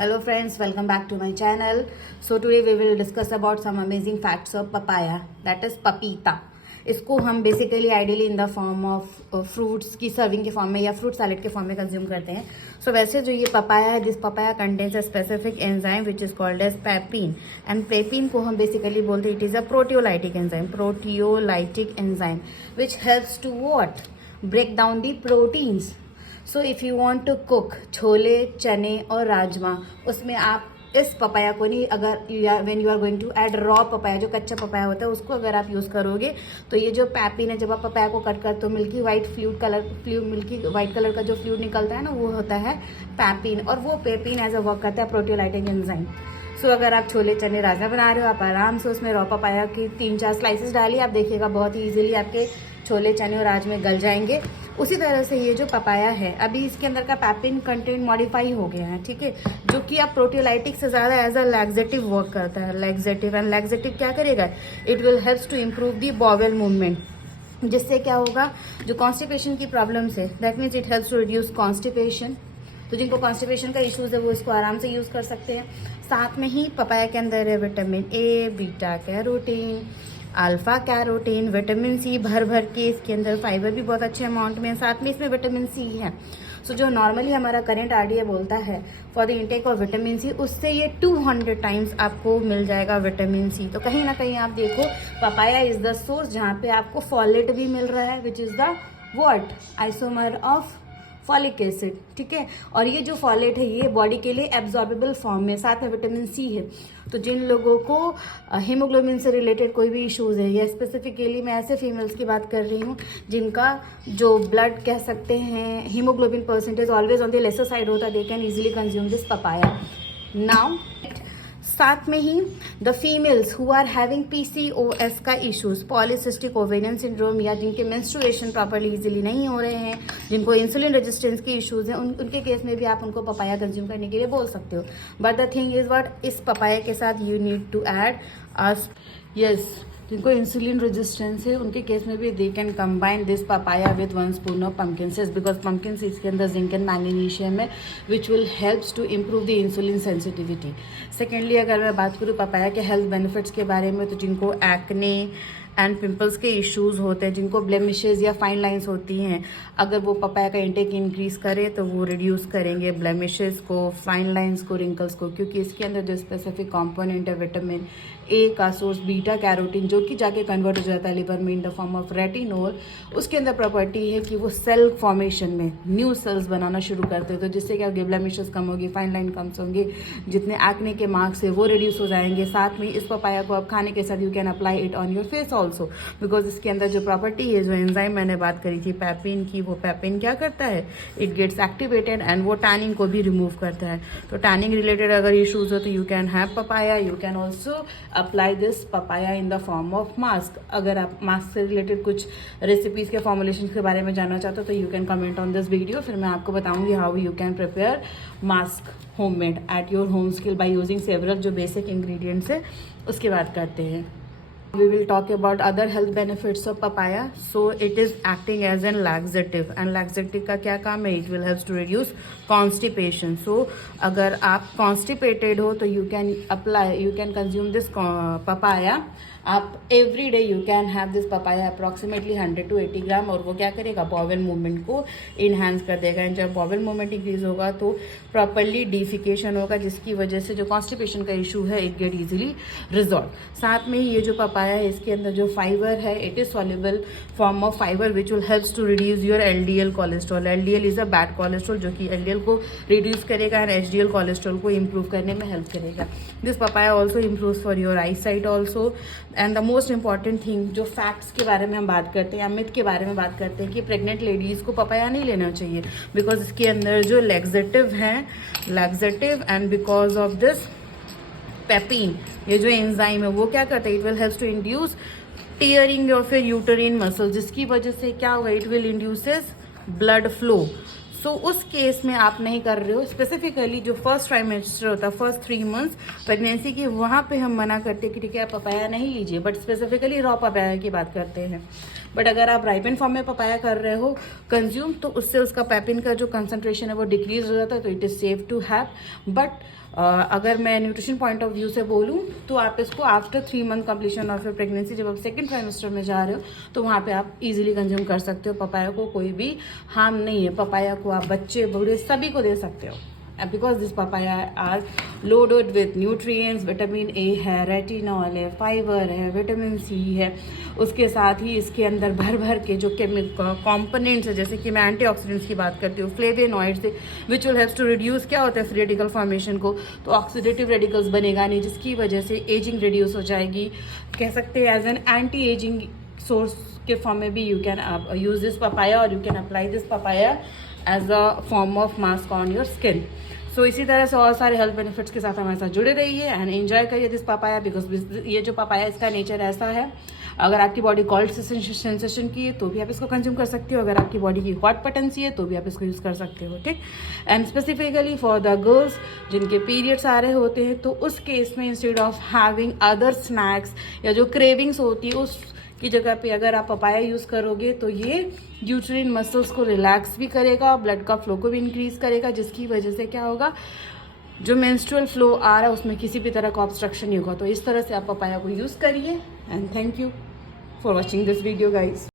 Hello friends, welcome back to my channel. So today we will discuss about some amazing facts of papaya, that is papita. इसको हम basically ideally in the form of fruits की serving के form में या fruit salad के form में consume करते हैं. सो वैसे जो ये पपाया है, this papaya contains a specific enzyme which is called as papain. And papain को हम बेसिकली बोलते हैं it is a proteolytic enzyme which helps to what break down the proteins. So if you want to cook chole, चने और राजमा, उसमें आप इस papaya को नहीं, अगर when you are going to add raw papaya, जो कच्चा पपाया होता है उसको अगर आप यूज़ करोगे तो ये जो पैपिन है, जब आप पपाया को कट करते हो मिल्की वाइट कलर का जो फ्लूइड निकलता है ना, वो होता है पैपिन. और वो पेपिन एज अ वर्क करता है प्रोटियोलाइटिक एंजाइम. सो अगर आप छोले, चने, राजमा बना रहे हो, आप आराम से उसमें रॉ पपाया की 3-4 स्लाइसेस डालिए, आप देखिएगा बहुत ही ईजिली आपके छोले, चने और राजमे गल जाएंगे. उसी तरह से ये जो पपाया है, अभी इसके अंदर का पैपिन कंटेंट मॉडिफाई हो गया है, ठीक है, जो कि आप प्रोटियोलाइटिक से ज़्यादा एज अ लैक्सेटिव वर्क करता है. लैक्सेटिव क्या करेगा? It will helps to improve the bowel movement. जिससे क्या होगा, जो कॉन्स्टिपेशन की प्रॉब्लम्स है, that means it helps to reduce constipation. तो जिनको कॉन्स्टिपेशन का इश्यूज़ है वो इसको आराम से यूज़ कर सकते हैं. साथ में ही पपाया के अंदर है vitamin A, beta carotene, alpha carotene, vitamin C भर के. इसके अंदर फाइबर भी बहुत अच्छे अमाउंट में है, साथ में इसमें विटामिन सी है. सो जो नॉर्मली हमारा करेंट आरडीए बोलता है for the intake of vitamin C, उससे ये 200 टाइम्स आपको मिल जाएगा विटामिन सी. तो कहीं ना कहीं आप देखो, पपाया इज़ द सोर्स जहाँ पे आपको फॉलेट भी मिल रहा है, which is the what isomer of folic acid, ठीक है. और ये जो फॉलेट है ये बॉडी के लिए एब्जॉर्बेबल फॉर्म में, साथ में विटामिन सी है. तो जिन लोगों को हीमोग्लोबिन से रिलेटेड कोई भी इश्यूज़ है, या स्पेसिफिकली मैं ऐसे फीमेल्स की बात कर रही हूँ जिनका जो ब्लड कह सकते हैं haemoglobin percentage always on the lesser side होता है, they can easily consume this papaya. Now साथ में ही the females who are having PCOS का इश्यूज, पॉलीसिस्टिक ओवेरियन सिंड्रोम, या जिनके मेंस्ट्रुएशन प्रॉपर्ली इजीली नहीं हो रहे हैं, जिनको इंसुलिन रेजिस्टेंस की इश्यूज हैं, उनके केस में भी आप उनको पपाया कंज्यूम करने के लिए बोल सकते हो. But the thing is what, इस पपाया के साथ यू नीड टू ऐड जिनको इंसुलिन रेजिस्टेंस है उनके केस में भी they can combine this papaya with 1 spoon of pumpkin seeds, because pumpkin seeds के अंदर जिंक एंड मैग्नीशियम है which will helps to improve the insulin sensitivity. Secondly अगर मैं बात करूँ पपाया के हेल्थ बेनिफिट्स के बारे में, तो जिनको एक्ने एंड पिंपल्स के इश्यूज़ होते हैं, जिनको ब्लेमिशेज या फाइन लाइंस होती हैं, अगर वो पपाया का इंटेक इंक्रीज करे तो वो रिड्यूस करेंगे ब्लेमिशेज को, फाइन लाइंस को, रिंकल्स को, क्योंकि इसके अंदर जो स्पेसिफिक कंपोनेंट है विटामिन ए का सोर्स बीटा कैरोटीन, जो कि जाके कन्वर्ट हो जाता है लिवर में इन द फॉर्म ऑफ रेटिनोल. उसके अंदर प्रॉपर्टी है कि वो सेल फॉर्मेशन में न्यू सेल्स बनाना शुरू करते हैं, तो जिससे क्या होगी, ब्लेमिशेस कम होगी, फाइन लाइन कम होंगे, जितने एक्ने के मार्क्स है वो रिड्यूस हो जाएंगे. साथ में इस पपाया को आप खाने के साथ you can apply it on your face also, because इसके अंदर जो प्रॉपर्टी है, जो एंजाइम मैंने बात करी थी पैपिन की, वो पैपिन क्या करता है, इट गेट्स एक्टिवेटेड एंड वो टैनिंग को भी रिमूव करता है. तो टैनिंग रिलेटेड अगर इश्यूज हो तो you can have papaya. You can also apply this papaya in the form of mask. अगर आप मास्क से रिलेटेड कुछ रेसिपीज के फॉर्मुलेशन के बारे में जानना चाहते हो तो you can comment on this video, फिर मैं आपको बताऊंगी how you can prepare mask homemade at your home skill by using several जो बेसिक इंग्रेडिएंट्स है उसकी बात करते हैं. We will talk about other health benefits of papaya. So it is acting as an laxative, and laxative का क्या काम है, it will help to reduce constipation. So अगर आप constipated हो तो you can consume this papaya. आप every day you can have this papaya approximately 100 to 80 ग्राम, और वो क्या करेगा, बॉवेल मूवमेंट को इन्हांस कर देगा. एंड जब बॉवेल मूवमेंट इंक्रीज होगा तो प्रॉपरली डिफिकेशन होगा, जिसकी वजह से जो कॉन्स्टिपेशन का इशू है इट गेट इजीली रिजॉल्व. साथ में ये जो पपाया है इसके अंदर जो फाइबर है, it is soluble form of fibre which will helps to reduce your LDL cholesterol. LDL is a bad cholesterol, जो कि एलडीएल को रिड्यूस करेगा एंड एचडीएल कोलेस्ट्रॉल को इम्प्रूव करने में हेल्प करेगा. This papaya also improve for your eye sight also. And the most important thing, जो facts के बारे में हम बात करते हैं या मिथ के बारे में बात करते हैं कि प्रेग्नेंट लेडीज़ को पपाया नहीं लेना चाहिए, बिकॉज इसके अंदर जो laxative and because of this papain, ये जो एंजाइम है वो क्या करता है, it will help to induce tearing और फिर यूटरीन मसल, जिसकी वजह से क्या होगा, it will induces blood flow. So उस केस में आप नहीं कर रहे हो. स्पेसिफिकली जो फर्स्ट ट्राइमेस्टर होता है, फर्स्ट 3 मंथ्स प्रेगनेंसी की, वहाँ पे हम मना करते हैं कि ठीक है आप पपाया नहीं लीजिए, बट स्पेसिफिकली रॉ पपाया की बात करते हैं. बट अगर आप राइपन फॉर्म में पपाया कर रहे हो कंज्यूम, तो उससे उसका पेपिन का जो कंसंट्रेशन है वो डिक्रीज हो जाता है, तो it is safe to have. But अगर मैं न्यूट्रिशन पॉइंट ऑफ व्यू से बोलूँ तो आप इसको after 3 month completion of your pregnancy, जब आप सेकंड ट्राइमेस्टर में जा रहे हो तो वहाँ पे आप इजीली कंज्यूम कर सकते हो। पपाया को कोई भी हार्म नहीं है, पपाया को आप बच्चे बूढ़े सभी को दे सकते हो। Because this papaya are loaded with nutrients, vitamin A है, रेटिनॉल है, फाइबर है, विटामिन सी है, उसके साथ ही इसके अंदर भर भर के जो केमिकल कॉम्पोनेंट्स है, जैसे कि मैं एंटीऑक्सीडेंट्स की बात करती हूँ, फ्लेवेनॉइड्स से, which will helps to reduce क्या होता है फ्री रेडिकल फॉर्मेशन को, तो ऑक्सीडेटिव रेडिकल्स बनेगा नहीं, जिसकी वजह से एजिंग रिड्यूस हो जाएगी। कह सकते हैं as an anti ageing source के फॉर्म में भी you can use this papaya, और you can apply this papaya as a form of mask on your skin. So इसी तरह से और सारे हेल्थ बेनिफिट्स के साथ हमारे साथ जुड़े रहिए एंड एंजॉय करिए दिस पपाया, बिकॉज ये जो पपाया इसका नेचर ऐसा है, अगर आपकी बॉडी कोल्ड सेंसेशन की है तो भी आप इसको कंज्यूम कर सकते हो, अगर आपकी बॉडी की हॉट पटेंसी है तो भी आप इसको यूज़ कर सकते हो। ठीक, and specifically for the girls जिनके पीरियड्स आ रहे होते हैं, तो उस केस में instead of having other snacks या जो क्रेविंग्स होती है उस की जगह पे अगर आप पपाया यूज़ करोगे तो ये यूट्राइन मसल्स को रिलैक्स भी करेगा, ब्लड का फ्लो को भी इंक्रीज करेगा, जिसकी वजह से क्या होगा, जो मेंस्ट्रुअल फ्लो आ रहा है उसमें किसी भी तरह का ऑब्स्ट्रक्शन नहीं होगा। तो इस तरह से आप पपाया को यूज़ करिए and thank you for watching this video guys.